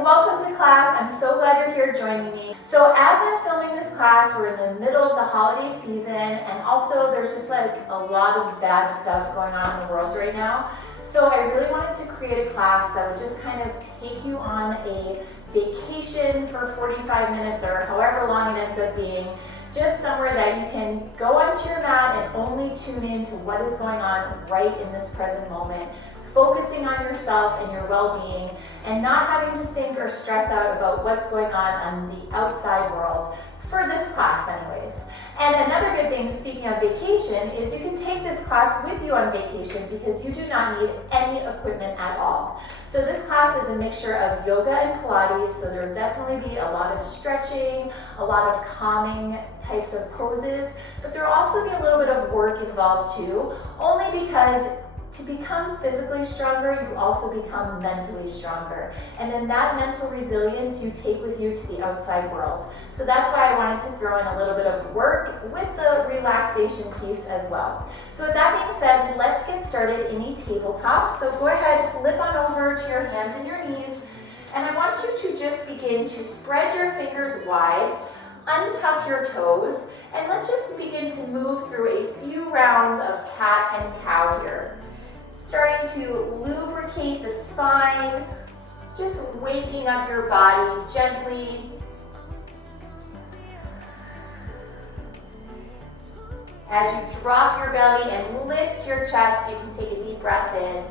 So welcome to class. I'm so glad you're here joining me. So as I'm filming this class, we're in the middle of the holiday season, and also there's just like a lot of bad stuff going on in the world right now. So I really wanted to create a class that would just kind of take you on a vacation for 45 minutes or however long it ends up being, just somewhere that you can go onto your mat and only tune in to what is going on right in this present moment, focusing on yourself and your well-being and not having to think or stress out about what's going on the outside world, for this class anyways. And another good thing, speaking of vacation, is you can take this class with you on vacation because you do not need any equipment at all. So this class is a mixture of yoga and Pilates, so there will definitely be a lot of stretching, a lot of calming types of poses, but there will also be a little bit of work involved too, only because to become physically stronger, you also become mentally stronger. And then that mental resilience you take with you to the outside world. So that's why I wanted to throw in a little bit of work with the relaxation piece as well. So with that being said, let's get started in a tabletop. So go ahead, flip on over to your hands and your knees. And I want you to just begin to spread your fingers wide, untuck your toes, and let's just begin to move through a few rounds of cat and cow here. Starting to lubricate the spine, just waking up your body gently. As you drop your belly and lift your chest, you can take a deep breath in.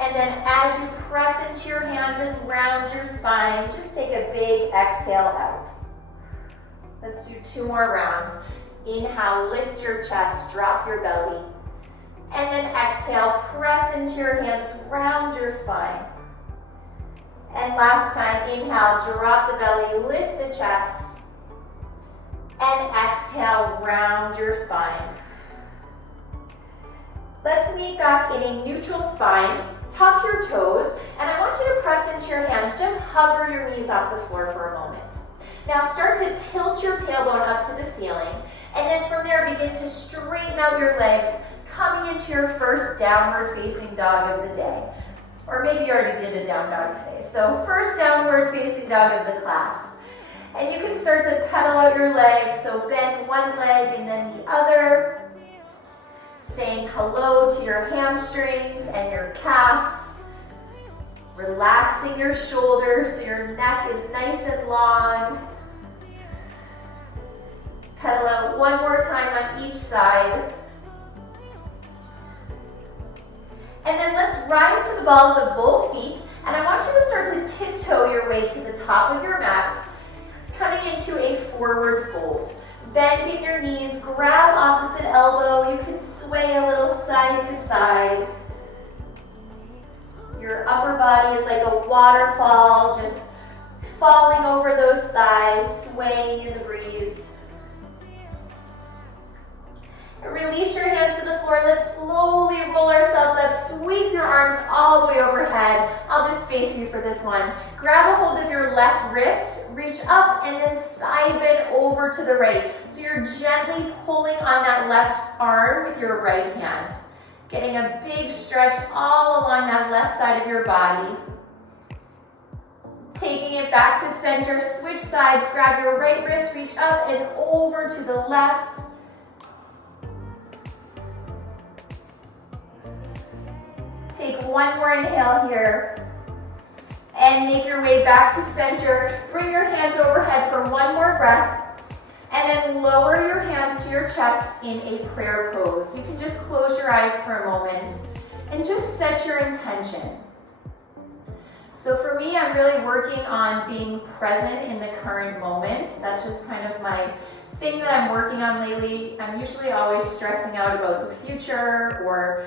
And then as you press into your hands and round your spine, just take a big exhale out. Let's do 2 more rounds. Inhale, lift your chest, drop your belly. And then exhale, press into your hands, round your spine. And last time, inhale, drop the belly, lift the chest. And exhale, round your spine. Let's meet back in a neutral spine. Tuck your toes, and I want you to press into your hands. Just hover your knees off the floor for a moment. Now start to tilt your tailbone up to the ceiling, and then from there begin to straighten out your legs, coming into your first downward facing dog of the day. Or maybe you already did a down dog today. So first downward facing dog of the class. And you can start to pedal out your legs. So bend one leg and then the other. Saying hello to your hamstrings and your calves. Relaxing your shoulders so your neck is nice and long. Pedal out one more time on each side. And then let's rise to the balls of both feet. And I want you to start to tiptoe your way to the top of your mat, coming into a forward fold. Bending your knees, grab opposite elbow. You can sway a little side to side. Your upper body is like a waterfall, just falling over those thighs, swaying in the breeze. Release your hands to the floor. Let's slowly roll ourselves up. Sweep your arms all the way overhead. I'll just face you for this one. Grab a hold of your left wrist, reach up, and then side bend over to the right. So you're gently pulling on that left arm with your right hand. Getting a big stretch all along that left side of your body. Taking it back to center, switch sides, grab your right wrist, reach up and over to the left. Take one more inhale here and make your way back to center. Bring your hands overhead for one more breath and then lower your hands to your chest in a prayer pose. You can just close your eyes for a moment and just set your intention. So for me, I'm really working on being present in the current moment. That's just kind of my thing that I'm working on lately. I'm usually always stressing out about the future or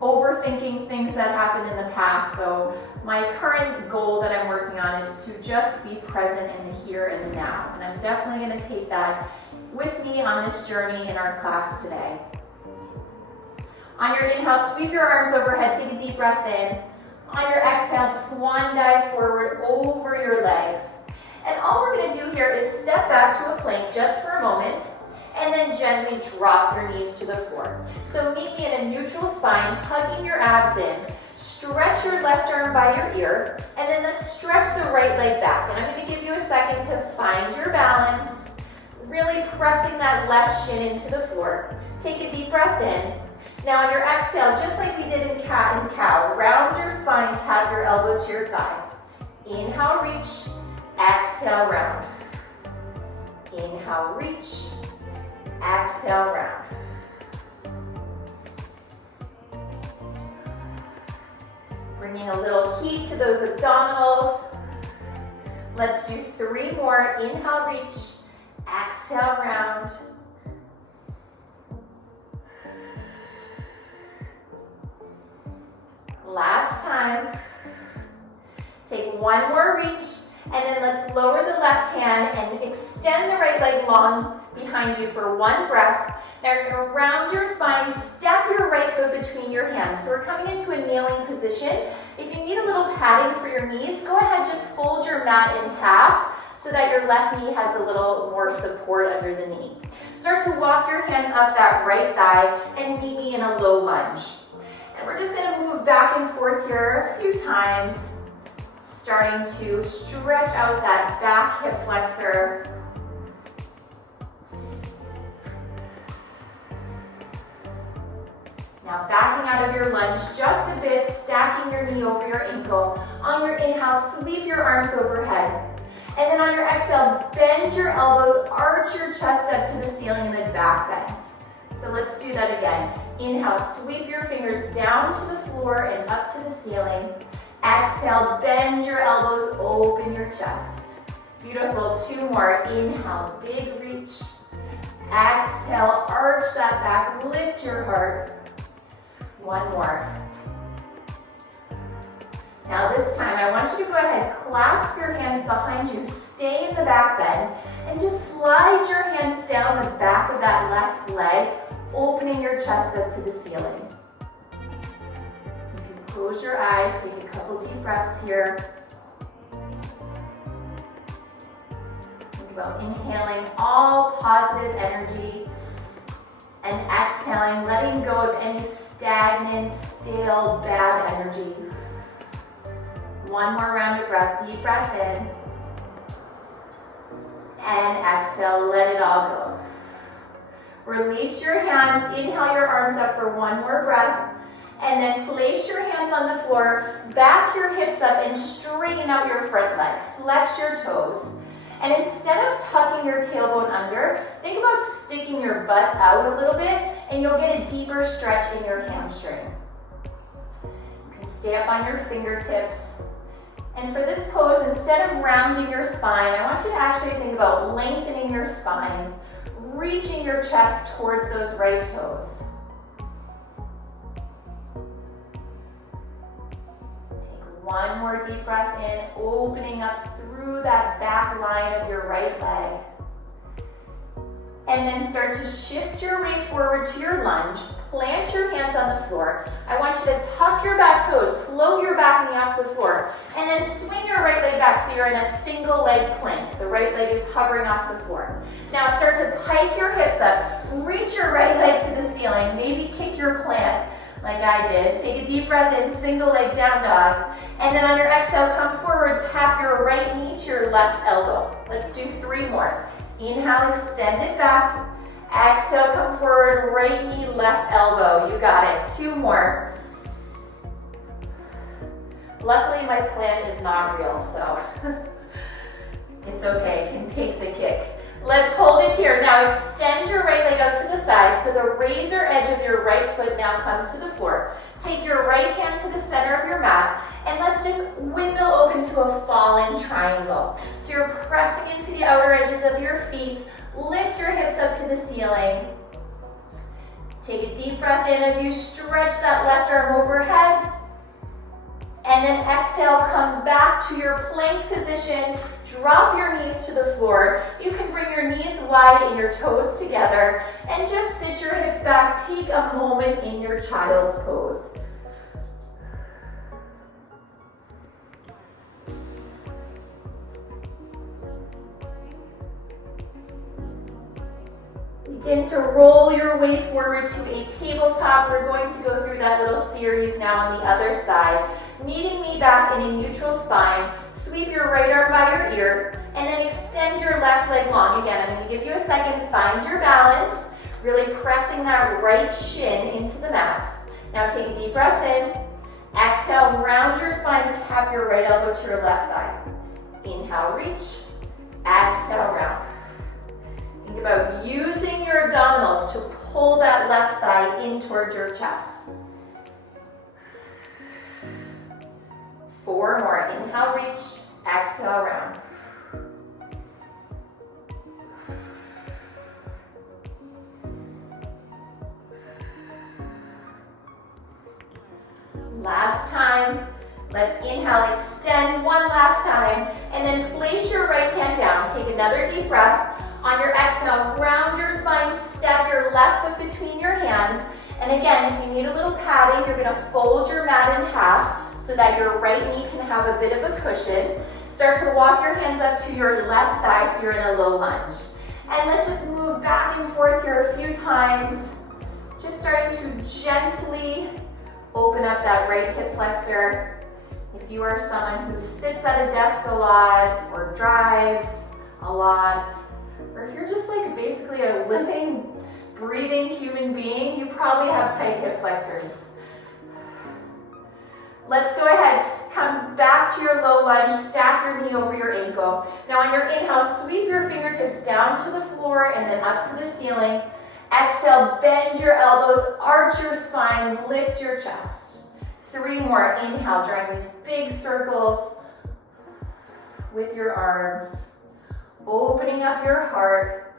overthinking things that happened in the past. So my current goal that I'm working on is to just be present in the here and the now. And I'm definitely going to take that with me on this journey in our class today. On your inhale, sweep your arms overhead, take a deep breath in. On your exhale, swan dive forward over your legs. And all we're going to do here is step back to a plank just for a moment. And then gently drop your knees to the floor. So meet me in a neutral spine, hugging your abs in. Stretch your left arm by your ear, and then let's stretch the right leg back. And I'm going to give you a second to find your balance, really pressing that left shin into the floor. Take a deep breath in. Now on your exhale, just like we did in cat and cow, round your spine, tap your elbow to your thigh. Inhale, reach. Exhale, round. Inhale, reach. Exhale, round. Bringing a little heat to those abdominals. Let's do 3 more. Inhale, reach. Exhale, round. Last time. Take 1 more reach, and then let's lower the left hand and extend the right leg long behind you for 1 breath. Now you're going to round your spine, step your right foot between your hands. So we're coming into a kneeling position. If you need a little padding for your knees, go ahead, just fold your mat in half so that your left knee has a little more support under the knee. Start to walk your hands up that right thigh and meet me in a low lunge. And we're just going to move back and forth here a few times, starting to stretch out that back hip flexor. Now backing out of your lunge just a bit, stacking your knee over your ankle. On your inhale, sweep your arms overhead. And then on your exhale, bend your elbows, arch your chest up to the ceiling and then back bend. So let's do that again. Inhale, sweep your fingers down to the floor and up to the ceiling. Exhale, bend your elbows, open your chest. Beautiful, 2 more. Inhale, big reach. Exhale, arch that back, lift your heart. 1 more. Now this time, I want you to go ahead, clasp your hands behind you, stay in the back bend, and just slide your hands down the back of that left leg, opening your chest up to the ceiling. You can close your eyes, take a couple deep breaths here. Think about inhaling all positive energy and exhaling, letting go of any stagnant, stale, bad energy. 1 more round of breath, deep breath in. And exhale, let it all go. Release your hands, inhale your arms up for 1 more breath. And then place your hands on the floor, back your hips up and straighten out your front leg. Flex your toes. And instead of tucking your tailbone under, think about sticking your butt out a little bit and you'll get a deeper stretch in your hamstring. You can stay up on your fingertips. And for this pose, instead of rounding your spine, I want you to actually think about lengthening your spine, reaching your chest towards those right toes. Take 1 more deep breath in, opening up through that back line of your right leg. And then start to shift your weight forward to your lunge. Plant your hands on the floor. I want you to tuck your back toes, float your back knee off the floor, and then swing your right leg back so you're in a single leg plank. The right leg is hovering off the floor. Now start to pike your hips up, reach your right leg to the ceiling, maybe kick your plant like I did. Take a deep breath in, single leg down dog. And then on your exhale, come forward, tap your right knee to your left elbow. Let's do 3 more. Inhale, extend it back. Exhale, come forward, right knee, left elbow. You got it. 2 more. Luckily, my plan is not real, so it's okay. Can take the kick. Let's hold it here. Now extend your right leg out to the side so the razor edge of your right foot now comes to the floor. Take your right hand to the center of your mat and let's just windmill open to a fallen triangle. So you're pressing into the outer edges of your feet. Lift your hips up to the ceiling. Take a deep breath in as you stretch that left arm overhead. And then exhale, come back to your plank position. Drop your knees to the floor. You can bring your knees wide and your toes together and just sit your hips back. Take a moment in your child's pose. Begin to roll your way forward to a tabletop. We're going to go through that little series now on the other side. Meeting me back in a neutral spine. Sweep your right arm by your ear and then extend your left leg long. Again, I'm going to give you a second. Find your balance, really pressing that right shin into the mat. Now take a deep breath in. Exhale, round your spine, tap your right elbow to your left thigh. Inhale, reach. Exhale, round. Think about using your abdominals to pull that left thigh in towards your chest. 4 more. Inhale, reach. Exhale, round. Last time. Let's inhale, extend one last time, and then place your right hand down. Take another deep breath. On your exhale, round your spine, step your left foot between your hands. And again, if you need a little padding, you're gonna fold your mat in half so that your right knee can have a bit of a cushion. Start to walk your hands up to your left thigh so you're in a low lunge. And let's just move back and forth here a few times. Just starting to gently open up that right hip flexor. If you are someone who sits at a desk a lot or drives a lot, or if you're just like basically a living, breathing human being, you probably have tight hip flexors. Let's go ahead, come back to your low lunge, stack your knee over your ankle. Now on your inhale, sweep your fingertips down to the floor and then up to the ceiling. Exhale, bend your elbows, arch your spine, lift your chest. 3 more. Inhale, drawing these big circles with your arms. Opening up your heart.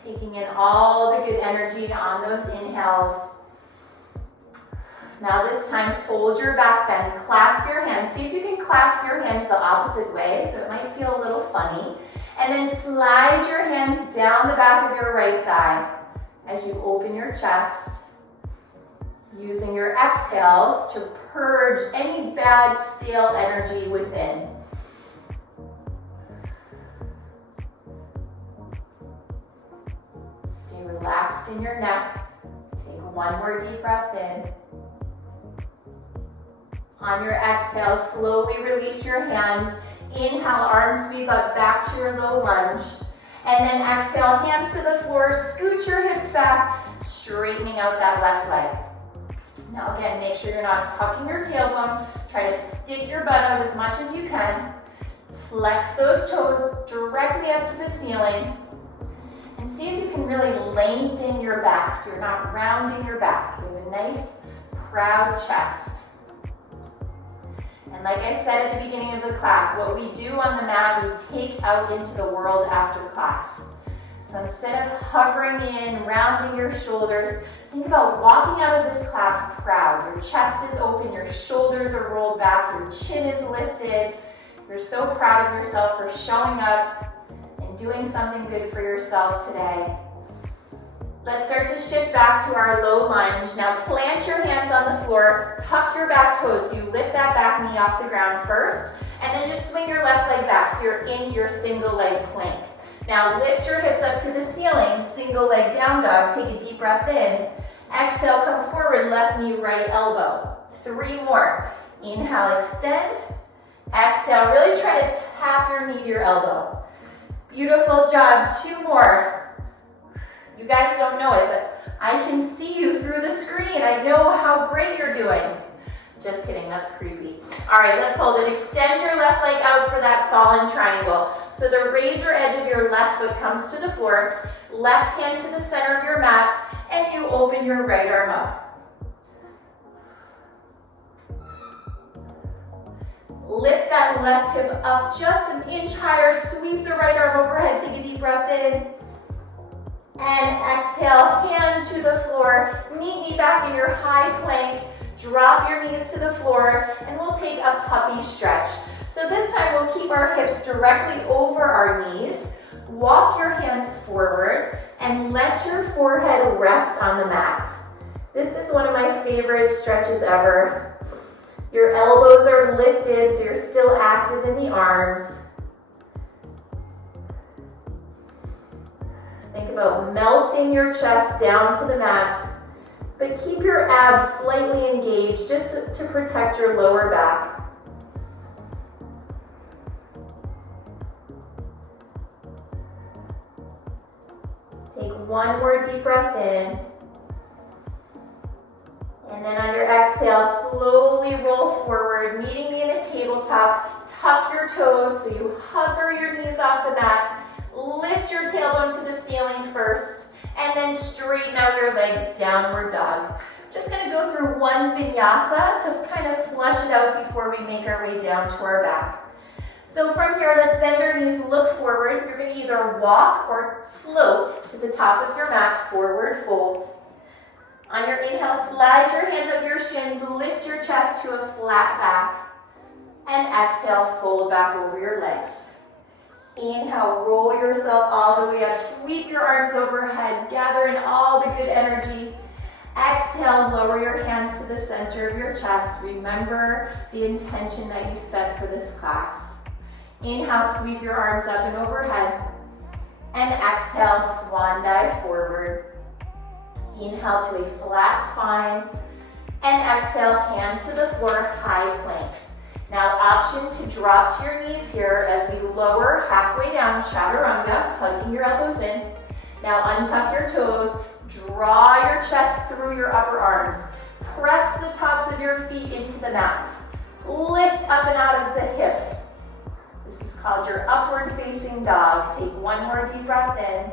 Taking in all the good energy on those inhales. Now this time, hold your back bend, clasp your hands. See if you can clasp your hands the opposite way, so it might feel a little funny. And then slide your hands down the back of your right thigh as you open your chest. Using your exhales to purge any bad, stale energy within. Stay relaxed in your neck. Take 1 more deep breath in. On your exhale, slowly release your hands. Inhale, arms sweep up back to your low lunge. And then exhale, hands to the floor, scoot your hips back, straightening out that left leg. Now again, make sure you're not tucking your tailbone. Try to stick your butt out as much as you can. Flex those toes directly up to the ceiling. And see if you can really lengthen your back so you're not rounding your back. You have a nice, proud chest. And like I said at the beginning of the class, what we do on the mat, we take out into the world after class. So instead of hovering in, rounding your shoulders, think about walking out of this class proud. Your chest is open, your shoulders are rolled back, your chin is lifted. You're so proud of yourself for showing up and doing something good for yourself today. Let's start to shift back to our low lunge. Now plant your hands on the floor, tuck your back toes so you lift that back knee off the ground first, and then just swing your left leg back so you're in your single leg plank. Now lift your hips up to the ceiling, single leg down dog, take a deep breath in. Exhale, come forward, left knee, right elbow. 3 more. Inhale, extend. Exhale, really try to tap your knee to your elbow. Beautiful job, 2 more. You guys don't know it, but I can see you through the screen. I know how great you're doing. Just kidding, that's creepy. All right, let's hold it. Extend your left leg out for that fallen triangle. So the razor edge of your left foot comes to the floor, left hand to the center of your mat, and you open your right arm up. Lift that left hip up just an inch higher, sweep the right arm overhead, take a deep breath in. And exhale, hand to the floor. Meet me back in your high plank. Drop your knees to the floor, and we'll take a puppy stretch. So this time we'll keep our hips directly over our knees. Walk your hands forward and let your forehead rest on the mat. This is one of my favorite stretches ever. Your elbows are lifted so you're still active in the arms. about melting your chest down to the mat, but keep your abs slightly engaged just to protect your lower back. Take one more deep breath in. And then on your exhale, slowly roll forward, meeting me in a tabletop. Tuck your toes so you hover your knees off the mat. Lift your tailbone to the ceiling first, and then straighten out your legs, downward dog. Just gonna go through one vinyasa to kind of flush it out before we make our way down to our back. So from here, let's bend our knees, look forward. You're gonna either walk or float to the top of your mat, forward fold. On your inhale, slide your hands up your shins, lift your chest to a flat back, and exhale, fold back over your legs. Inhale, roll yourself all the way up, sweep your arms overhead, gather in all the good energy. Exhale, lower your hands to the center of your chest. Remember the intention that you set for this class. Inhale, sweep your arms up and overhead, and exhale, swan dive forward. Inhale to a flat spine, and exhale, hands to the floor, high plank. Now option to drop to your knees here as we lower halfway down, chaturanga, hugging your elbows in. Now untuck your toes, draw your chest through your upper arms. Press the tops of your feet into the mat. Lift up and out of the hips. This is called your upward facing dog. Take one more deep breath in.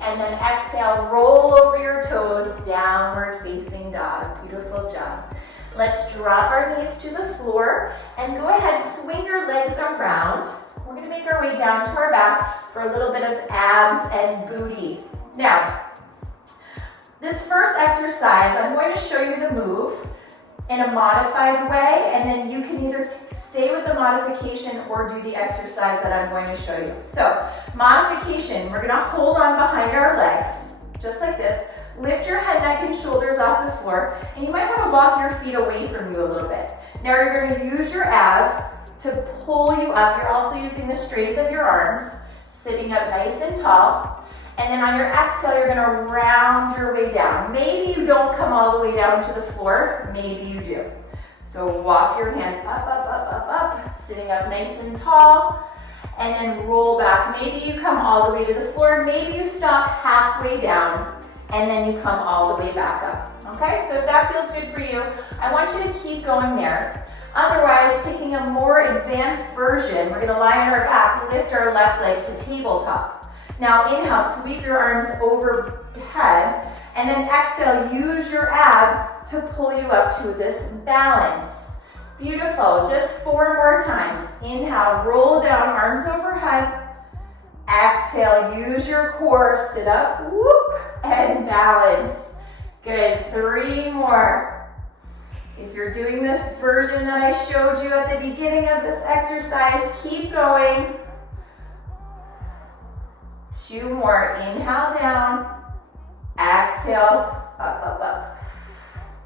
And then exhale, roll over your toes, downward facing dog. Beautiful job. Let's drop our knees to the floor and go ahead, swing your legs around. We're gonna make our way down to our back for a little bit of abs and booty. Now, this first exercise, I'm going to show you the move in a modified way, and then you can either stay with the modification or do the exercise that I'm going to show you. So, modification, we're gonna hold on behind our legs, just like this. Lift your head, neck, and shoulders off the floor, and you might want to walk your feet away from you a little bit. Now you're going to use your abs to pull you up. You're also using the strength of your arms, sitting up nice and tall. And then on your exhale, you're going to round your way down. Maybe you don't come all the way down to the floor, maybe you do. So walk your hands up, up, up, up, up, sitting up nice and tall, and then roll back. Maybe you come all the way to the floor, maybe you stop halfway down, and then you come all the way back up. Okay, so if that feels good for you, I want you to keep going there. Otherwise, taking a more advanced version, we're gonna lie on our back, lift our left leg to tabletop. Now inhale, sweep your arms overhead, and then exhale, use your abs to pull you up to this balance. Beautiful, just 4 more times. Inhale, roll down, arms overhead. Exhale, use your core, sit up, whoop, and balance. Good, 3 more. If you're doing the version that I showed you at the beginning of this exercise, keep going. 2 more, inhale down, exhale, up, up, up.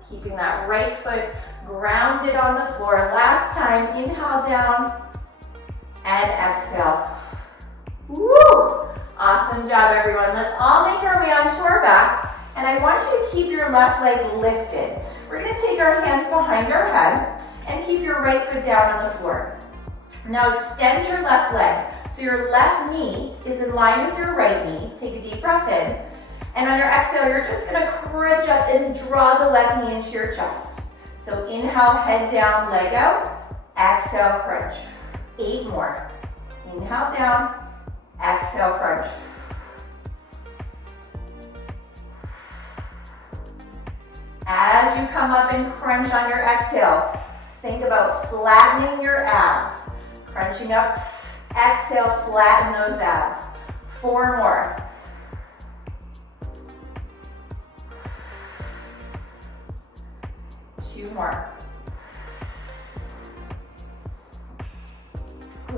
Keeping that right foot grounded on the floor. Last time, inhale down, and exhale. Woo! Awesome job, everyone. Let's all make our way onto our back, and I want you to keep your left leg lifted. We're gonna take our hands behind our head and keep your right foot down on the floor. Now extend your left leg. So your left knee is in line with your right knee. Take a deep breath in, and on your exhale, you're just gonna crunch up and draw the left knee into your chest. So inhale, head down, leg out. Exhale, crunch. 8 more. Inhale down. Exhale, crunch. As you come up and crunch on your exhale, think about flattening your abs. Crunching up, exhale, flatten those abs. 4 more. Two more.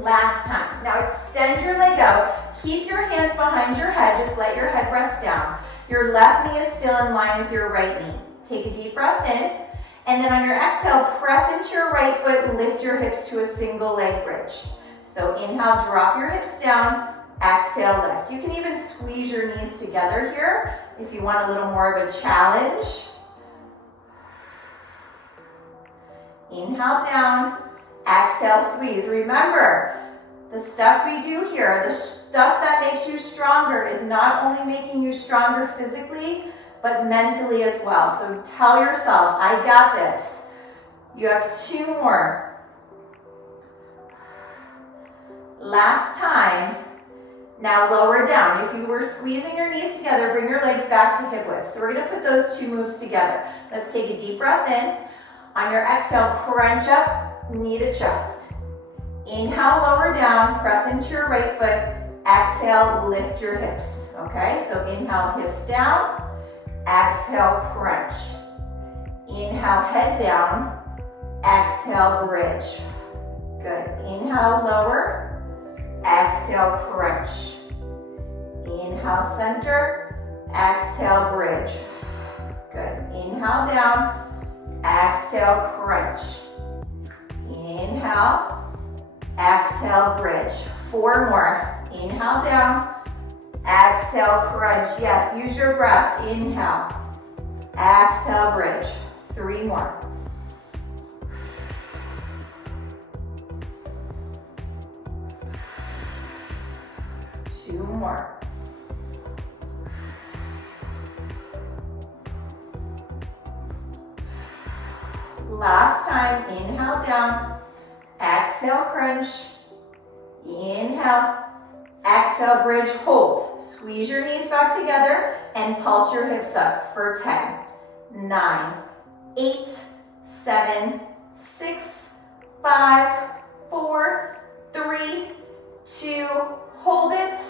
Last time. Now extend your leg out. Keep your hands behind your head. Just let your head rest down. Your left knee is still in line with your right knee. Take a deep breath in. And then on your exhale, press into your right foot. Lift your hips to a single leg bridge. So inhale, drop your hips down. exhale, lift. You can even squeeze your knees together here if you want a little more of a challenge. Inhale down, exhale, squeeze. Remember, the stuff we do here, the stuff that makes you stronger is not only making you stronger physically, but mentally as well. So tell yourself, I got this. You have 2 more. Last time. Now lower down. If you were squeezing your knees together, bring your legs back to hip width. So we're gonna put those 2 moves together. Let's take a deep breath in. On your exhale, crunch up, knee to chest. Inhale, lower down, press into your right foot. Exhale, lift your hips, okay? So inhale, hips down. Exhale, crunch. Inhale, head down. Exhale, bridge. Good. Inhale, lower. Exhale, crunch. Inhale, center. Exhale, bridge. Good. Inhale, down. Exhale, crunch. Inhale. Exhale, bridge. 4 more. Inhale, down. Exhale, crunch. Yes, use your breath. Inhale. Exhale, bridge. 3 more. 2 more. Last time, inhale down, exhale crunch, inhale, exhale bridge, hold. Squeeze your knees back together and pulse your hips up for 10, 9, 8, 7, 6, 5, 4, 3, 2, hold it,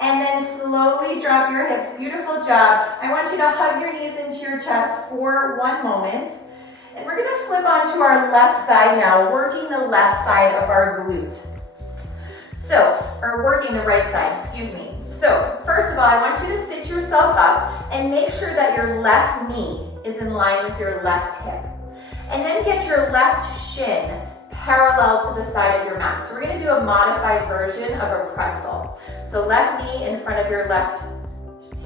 and then slowly drop your hips. Beautiful job. I want you to hug your knees into your chest for 1 moment. And we're gonna flip onto our left side now, working the left side of our glute. Or working the right side, excuse me. So, first of all, I want you to sit yourself up and make sure that your left knee is in line with your left hip. And then get your left shin parallel to the side of your mat. So we're gonna do a modified version of a pretzel. So left knee in front of your left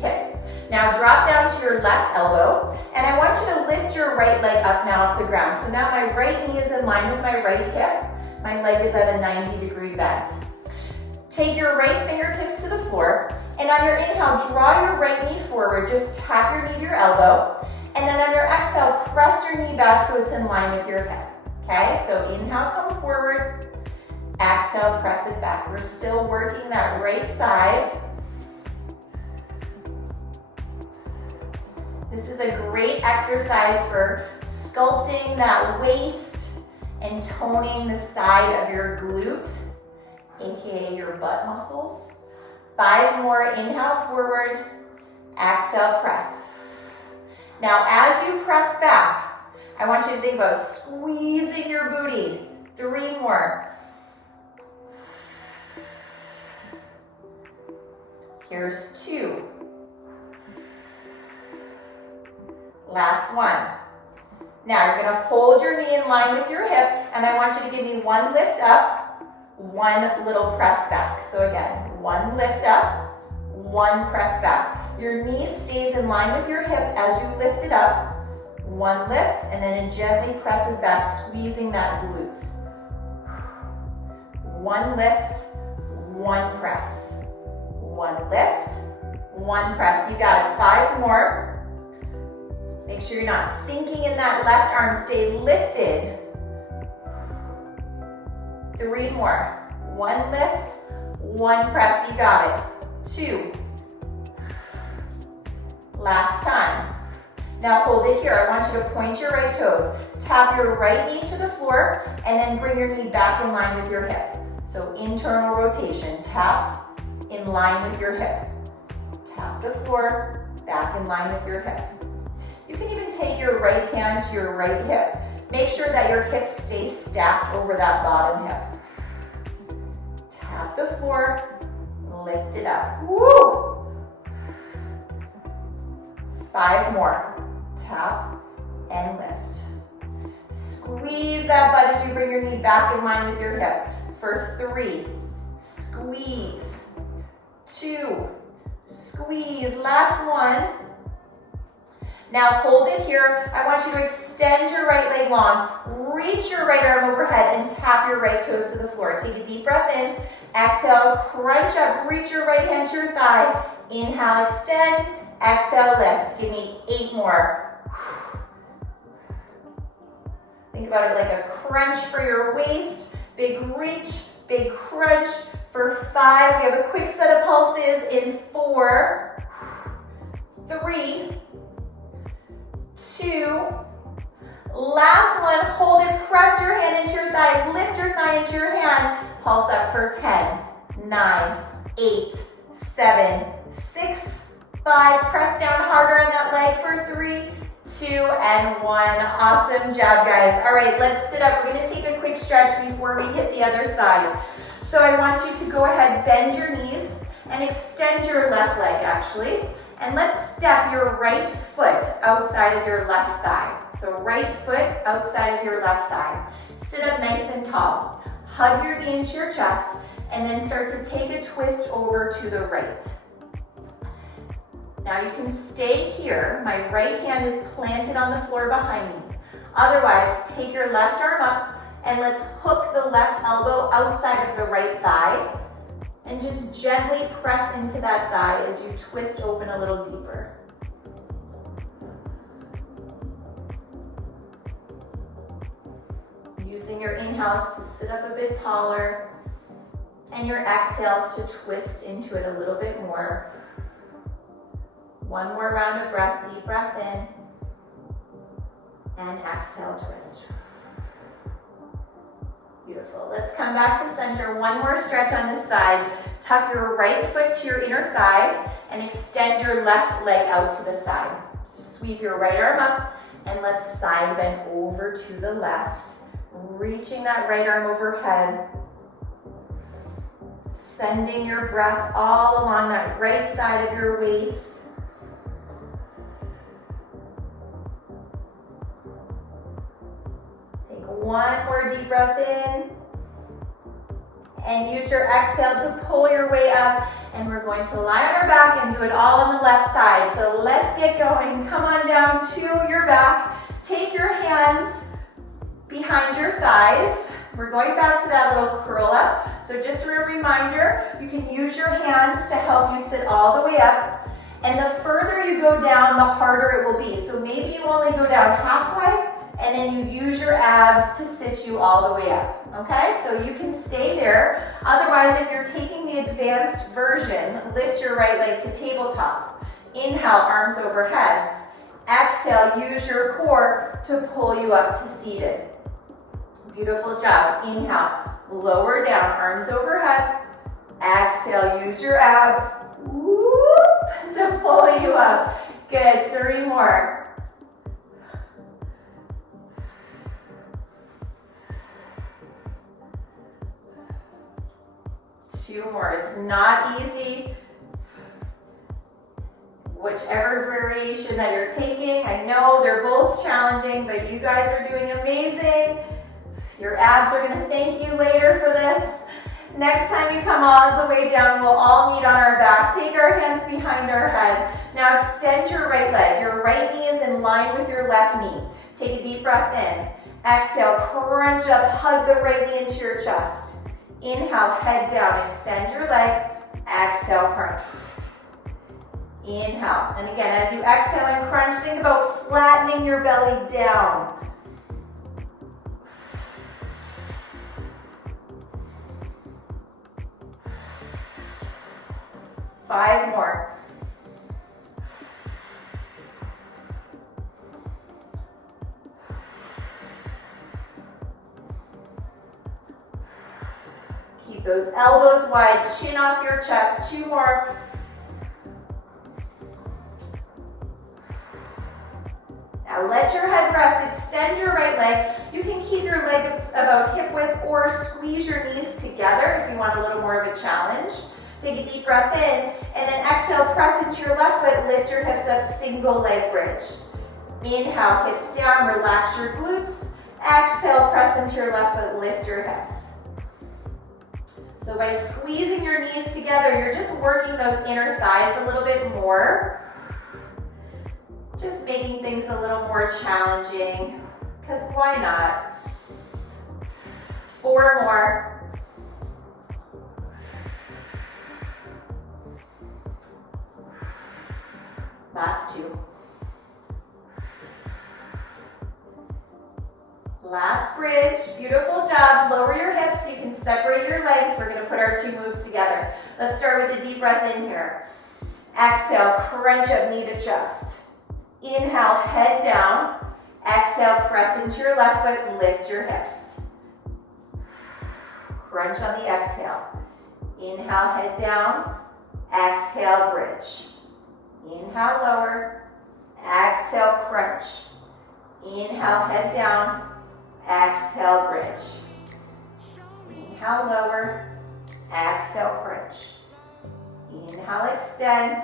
hip. Now drop down to your left elbow, and I want you to lift your right leg up now off the ground. So now my right knee is in line with my right hip. My leg is at a 90-degree bend. Take your right fingertips to the floor, and on your inhale, draw your right knee forward. Just tap your knee to your elbow, and then on your exhale, press your knee back so it's in line with your hip. Okay, so inhale, come forward. Exhale, press it back. We're still working that right side. This is a great exercise for sculpting that waist and toning the side of your glute, aka your butt muscles. 5 more, inhale forward, exhale, press. Now as you press back, I want you to think about squeezing your booty. 3 more. Here's 2. Last 1. Now you're gonna hold your knee in line with your hip, and I want you to give me 1 lift up, 1 little press back. So again, 1 lift up, 1 press back. Your knee stays in line with your hip as you lift it up. 1 lift, and then it gently presses back, squeezing that glute. 1 lift, 1 press. 1 lift, 1 press. You got it. 5 more. Make sure you're not sinking in that left arm. Stay lifted. 3 more. 1 lift, 1 press. You got it. 2. Last time. Now hold it here. I want you to point your right toes. Tap your right knee to the floor, and then bring your knee back in line with your hip. So internal rotation. Tap in line with your hip. Tap the floor, back in line with your hip. You can even take your right hand to your right hip. Make sure that your hips stay stacked over that bottom hip. Tap the floor, lift it up. Woo! 5 more. Tap and lift. Squeeze that butt as you bring your knee back in line with your hip. For 3, squeeze. 2, squeeze, last one. Now hold it here. I want you to extend your right leg long, reach your right arm overhead and tap your right toes to the floor. Take a deep breath in, exhale, crunch up, reach your right hand to your thigh. Inhale, extend, exhale, lift. Give me 8 more. Think about it like a crunch for your waist, big reach, big crunch. For 5, we have a quick set of pulses in 4, 3, 2, last one, hold it, press your hand into your thigh, lift your thigh into your hand, pulse up for 10, 9, 8, 7, 6, 5, press down harder on that leg for 3, 2, and 1. Awesome job, guys. All right, let's sit up. We're gonna take a quick stretch before we hit the other side. So I want you to go ahead, bend your knees, and extend your left leg, actually. And let's step your right foot outside of your left thigh. So right foot outside of your left thigh. Sit up nice and tall. Hug your knee into your chest, and then start to take a twist over to the right. Now you can stay here. My right hand is planted on the floor behind me. Otherwise, take your left arm up, and let's hook the left elbow outside of the right thigh. And just gently press into that thigh as you twist open a little deeper. Using your inhales to sit up a bit taller and your exhales to twist into it a little bit more. One more round of breath, deep breath in, and exhale, twist. Beautiful. Let's come back to center. One more stretch on this side. Tuck your right foot to your inner thigh and extend your left leg out to the side. Sweep your right arm up and let's side bend over to the left. Reaching that right arm overhead. Sending your breath all along that right side of your waist. One more deep breath in, and use your exhale to pull your way up, and we're going to lie on our back and do it all on the left side. So let's get going. Come on down to your back. Take your hands behind your thighs. We're going back to that little curl up. So just a reminder, you can use your hands to help you sit all the way up. And the further you go down, the harder it will be. So maybe you only go down halfway, and then you use your abs to sit you all the way up, okay? So you can stay there. Otherwise, if you're taking the advanced version, lift your right leg to tabletop. Inhale, arms overhead. Exhale, use your core to pull you up to seated. Beautiful job. Inhale, lower down, arms overhead. Exhale, use your abs whoop, to pull you up. Good, 3 more. 2 more. It's not easy. Whichever variation that you're taking, I know they're both challenging, but you guys are doing amazing. Your abs are going to thank you later for this. Next time you come all the way down, we'll all meet on our back. Take our hands behind our head. Now extend your right leg. Your right knee is in line with your left knee. Take a deep breath in. Exhale, crunch up, hug the right knee into your chest. Inhale, head down, extend your leg. Exhale, crunch. Inhale. And again, as you exhale and crunch, think about flattening your belly down. Five more. Keep those elbows wide, chin off your chest. 2 more. Now let your head rest, extend your right leg. You can keep your legs about hip width or squeeze your knees together if you want a little more of a challenge. Take a deep breath in, and then exhale, press into your left foot, lift your hips up, single leg bridge. Inhale, hips down, relax your glutes. Exhale, press into your left foot, lift your hips. So by squeezing your knees together, you're just working those inner thighs a little bit more. Just making things a little more challenging, because why not? 4 more. Last 2. Last bridge, beautiful job. Lower your hips so you can separate your legs. We're gonna put our 2 moves together. Let's start with a deep breath in here. Exhale, crunch up, knee to chest. Inhale, head down. Exhale, press into your left foot, lift your hips. Crunch on the exhale. Inhale, head down. Exhale, bridge. Inhale, lower. Exhale, crunch. Inhale, head down. Exhale, bridge. Inhale, lower. Exhale, crunch. Inhale, extend.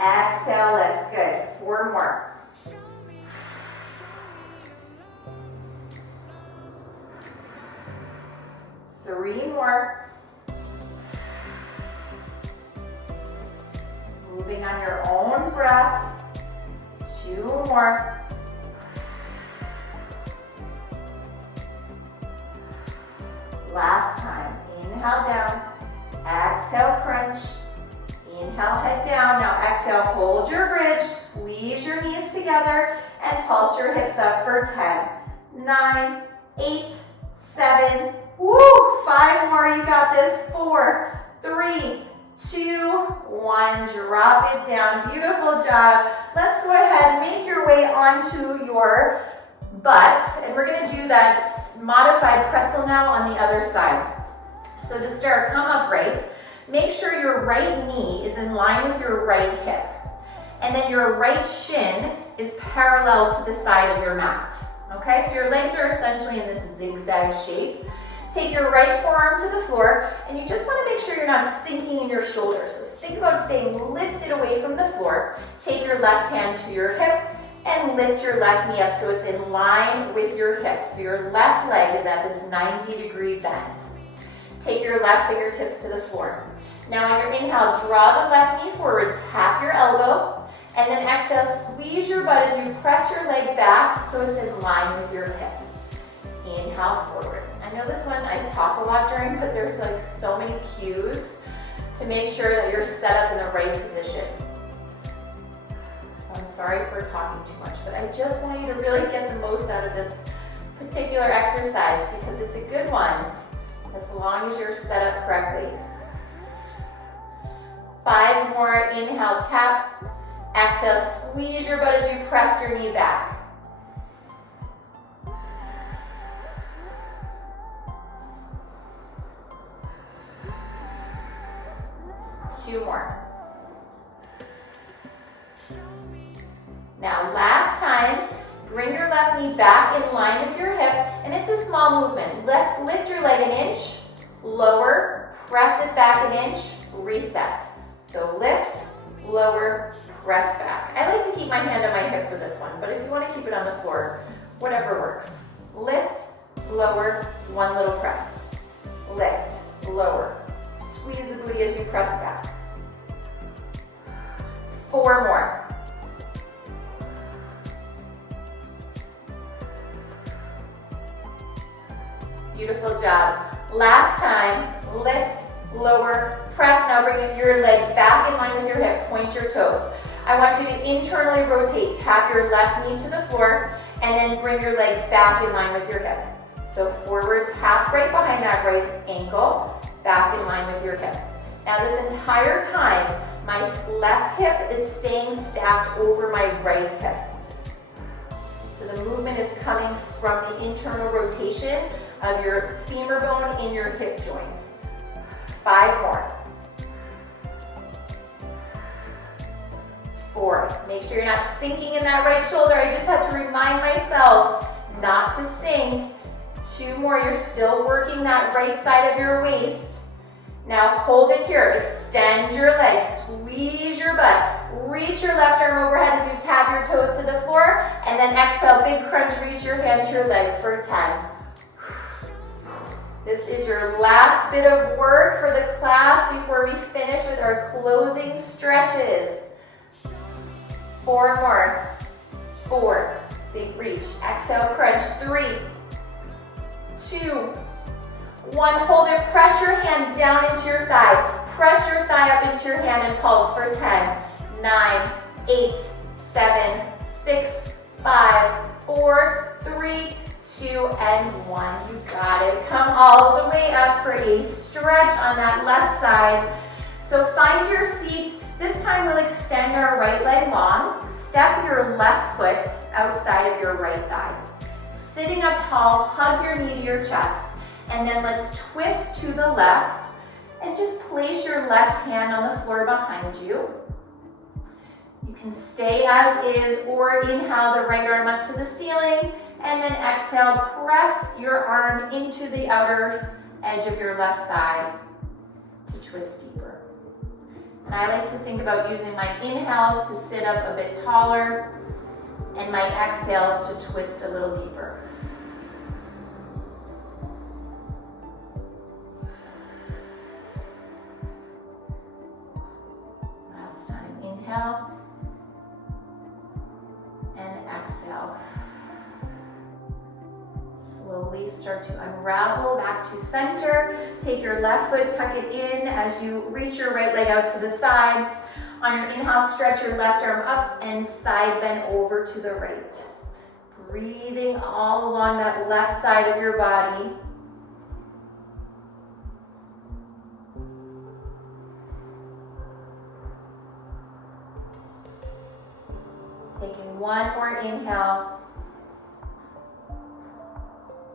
Exhale, lift. Good. 4 more. Three more. Moving on your own breath. 2 more. Last time. Inhale down. Exhale, crunch. Inhale, head down. Now exhale, hold your bridge. Squeeze your knees together and pulse your hips up for 10, 9, 8, 7, woo, 5 more. You got this. 4, 3, 2, 1. Drop it down. Beautiful job. Let's go ahead and make your way onto your butt, and we're going to do that modified pretzel now on the other side. So to start, come upright. Make sure your right knee is in line with your right hip, and then your right shin is parallel to the side of your mat. Okay, so your legs are essentially in this zigzag shape. Take your right forearm to the floor, and you just want to make sure you're not sinking in your shoulders. So think about staying lifted away from the floor. Take your left hand to your hip and lift your left knee up so it's in line with your hip. So your left leg is at this 90-degree bend. Take your left fingertips to the floor. Now on your inhale, draw the left knee forward, tap your elbow, and then exhale, squeeze your butt as you press your leg back so it's in line with your hip. Inhale forward. I know this one I talk a lot during, but there's like so many cues to make sure that you're set up in the right position. So I'm sorry for talking too much, but I just want you to really get the most out of this particular exercise because it's a good one as long as you're set up correctly. 5 more. Inhale, tap. Exhale, squeeze your butt as you press your knee back. 2 more. Now last time, bring your left knee back in line with your hip, and it's a small movement. Lift your leg an inch, lower, press it back an inch, reset. So lift, lower, press back. I like to keep my hand on my hip for this one, but if you want to keep it on the floor, whatever works. Lift, lower, 1 little press. Lift, lower. Squeeze the booty as you press back. 4 more. Beautiful job. Last time, lift, lower, press. Now bring your leg back in line with your hip. Point your toes. I want you to internally rotate. Tap your left knee to the floor and then bring your leg back in line with your hip. So forward, tap right behind that right ankle, back in line with your hip. Now this entire time, my left hip is staying stacked over my right hip. So the movement is coming from the internal rotation of your femur bone in your hip joint. 5 more. 4. Make sure you're not sinking in that right shoulder. I just had to remind myself not to sink. 2 more. You're still working that right side of your waist. Now hold it here. Extend your legs. Squeeze your butt. Reach your left arm overhead as you tap your toes to the floor. And then exhale, big crunch. Reach your hand to your leg for 10. This is your last bit of work for the class before we finish with our closing stretches. 4 more. 4, big reach. Exhale, crunch. 3, 2, 1. Hold it. Press your hand down into your thigh. Press your thigh up into your hand and pulse for 10, 9, 8, 7, 6, 5, 4, 3, 2, and 1. You got it. Come all the way up for a stretch on that left side. So find your seat. This time we'll extend our right leg long. Step your left foot outside of your right thigh. Sitting up tall, hug your knee to your chest. And then let's twist to the left and just place your left hand on the floor behind you. You can stay as is or inhale the right arm up to the ceiling. And then exhale, press your arm into the outer edge of your left thigh to twist deeper. And I like to think about using my inhales to sit up a bit taller and my exhales to twist a little deeper. Last time, inhale and exhale. Slowly start to unravel back to center. Take your left foot, tuck it in as you reach your right leg out to the side. On your inhale, stretch your left arm up and side bend over to the right. Breathing all along that left side of your body. Taking one more inhale.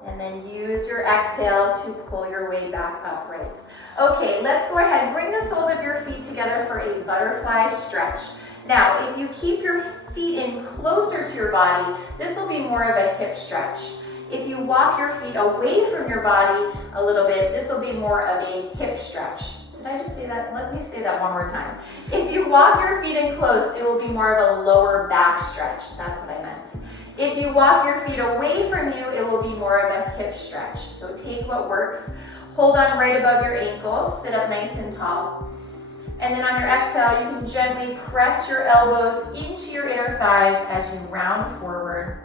And then use your exhale to pull your way back upright. Okay, let's go ahead. Bring the soles of your feet together for a butterfly stretch. Now, if you keep your feet in closer to your body, this will be more of a hip stretch. If you walk your feet away from your body a little bit, this will be more of a hip stretch. Did I just say that? Let me say that one more time. If you walk your feet in close, it will be more of a lower back stretch. That's what I meant. If you walk your feet away from you, it will be more of a hip stretch. So take what works. Hold on right above your ankles. Sit up nice and tall. And then on your exhale, you can gently press your elbows into your inner thighs as you round forward.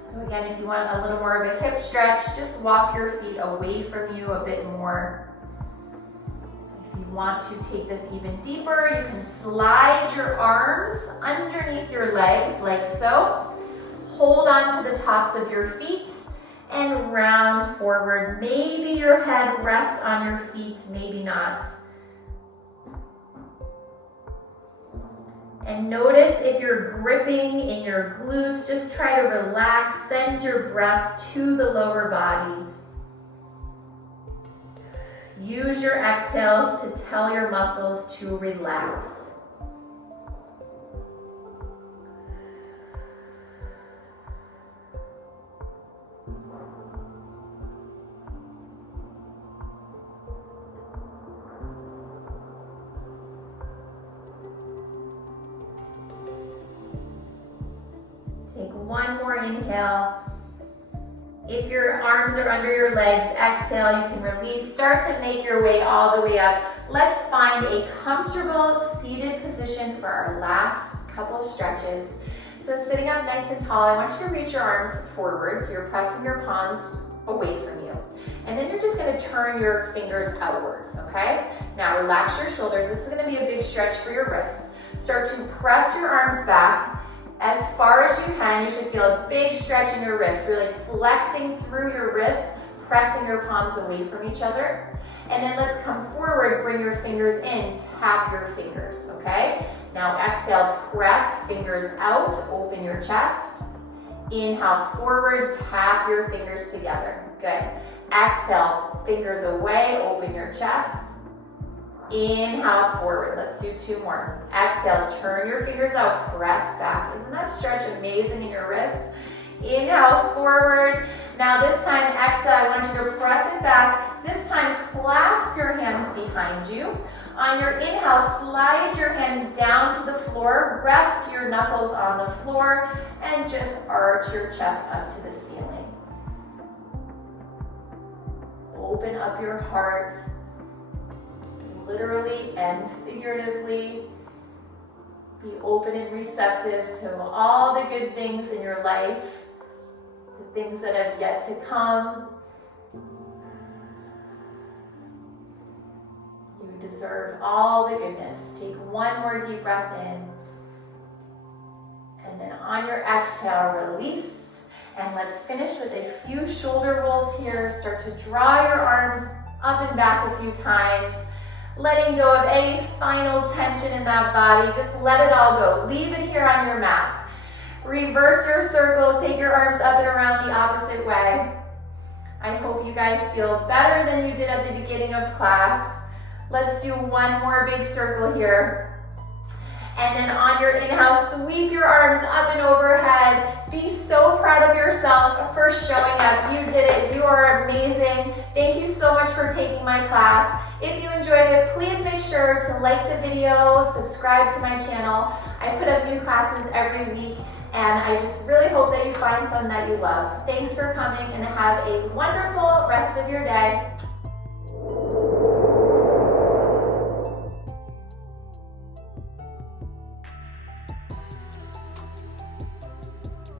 So again, if you want a little more of a hip stretch, just walk your feet away from you a bit more. If you want to take this even deeper, you can slide your arms underneath your legs like so. Hold on to the tops of your feet and round forward. Maybe your head rests on your feet, maybe not. And notice if you're gripping in your glutes, just try to relax, send your breath to the lower body. Use your exhales to tell your muscles to relax. Take one more inhale. If your arms are under your legs, exhale, you can release. Start to make your way all the way up. Let's find a comfortable seated position for our last couple stretches. So sitting up nice and tall, I want you to reach your arms forward. So you're pressing your palms away from you. And then you're just gonna turn your fingers outwards, okay? Now relax your shoulders. This is gonna be a big stretch for your wrists. Start to press your arms back as far as you can. You should feel a big stretch in your wrists, really flexing through your wrists, pressing your palms away from each other. And then let's come forward, bring your fingers in, tap your fingers, okay? Now exhale, press fingers out, open your chest. Inhale forward, tap your fingers together. Good. Exhale, fingers away, open your chest. Inhale forward. Let's do 2 more. Exhale, turn your fingers out, press back. Isn't that stretch amazing in your wrist? Inhale forward. Now this time, exhale, I want you to press it back. This time, clasp your hands behind you. On your inhale, slide your hands down to the floor, rest your knuckles on the floor, and just arch your chest up to the ceiling. open up your heart, literally and figuratively. Be open and receptive to all the good things in your life, the things that have yet to come. You deserve all the goodness. Take one more deep breath in. And then on your exhale, release. And let's finish with a few shoulder rolls here. Start to draw your arms up and back a few times. Letting go of any final tension in that body. Just let it all go. Leave it here on your mat. Reverse your circle. Take your arms up and around the opposite way. I hope you guys feel better than you did at the beginning of class. Let's do one more big circle here. And then on your inhale, sweep your arms up and overhead. Be so proud of yourself for showing up. You did it. You are amazing. Thank you so much for taking my class. If you enjoyed it, please make sure to like the video, subscribe to my channel. I put up new classes every week, and I just really hope that you find some that you love. Thanks for coming, and have a wonderful rest of your day.